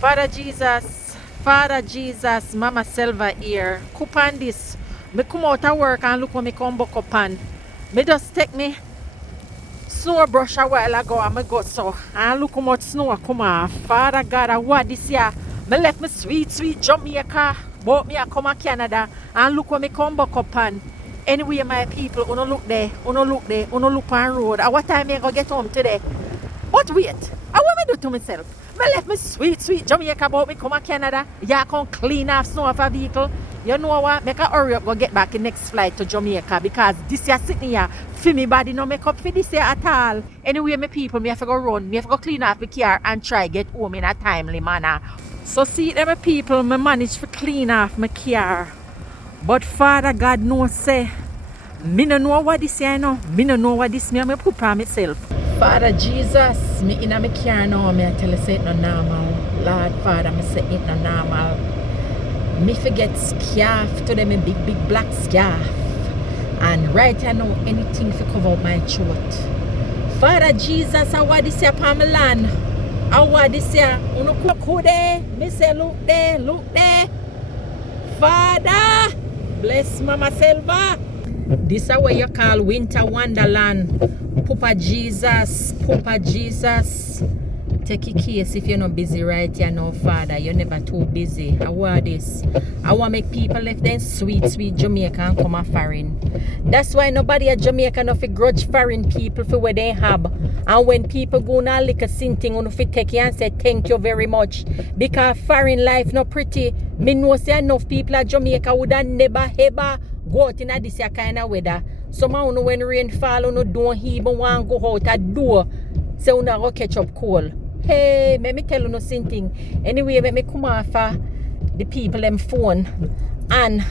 Father Jesus, Mama Selva here. Coupon this. Me come out of work and look when me come back up and me just take me snow brush a while ago and me go so. And look how much snow come off. Father God, what this year? Me left me sweet Jamaica. Bought me a come to Canada. And look when me come back up and anyway my people, uno look there, uno look on road. And what time me go get home today? But wait, I want me do to myself. Me left me sweet Jamaica about me come to Canada. Yeah, come clean off snow off a vehicle. You know what? Make a hurry up go get back the next flight to Jamaica because this year sitting here, for me body no make up for this year at all. Anyway, my people, me have to go run, me have to go clean off my car and try get home in a timely manner. So see them my people, me manage to clean off my car. But Father God knows say, me no know what this year no. Me no know what this me put on myself. Father Jesus, me in my car now, me I tell you say it no normal. Lord Father, me say it no normal. Me forget scarf today, me big black scarf. And right here now, anything to cover up my throat. Father Jesus, I want this here upon my land. I want this here. Uno cook there. Me say look there. Father, bless Mama Selva. This is what you call winter wonderland. Papa Jesus. Take your case if you're not busy right here now, Father. You're never too busy. I want this. I want to make people left them sweet Jamaica and come a farin. That's why nobody at Jamaica no fi grudge farin people for what they have. And when people go na lick a sin thing, you fi take you and say thank you very much. Because farin life no pretty. Me know say enough people at Jamaica would have never ever go out in this kind of weather. Some of you when rain fall, you don't even want to go out a door. So you go catch up cold. Hey, let me tell you something. Anyway, let me come off the people them phone and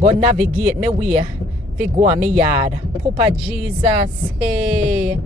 go navigate me way if go on me yard. Papa Jesus, hey.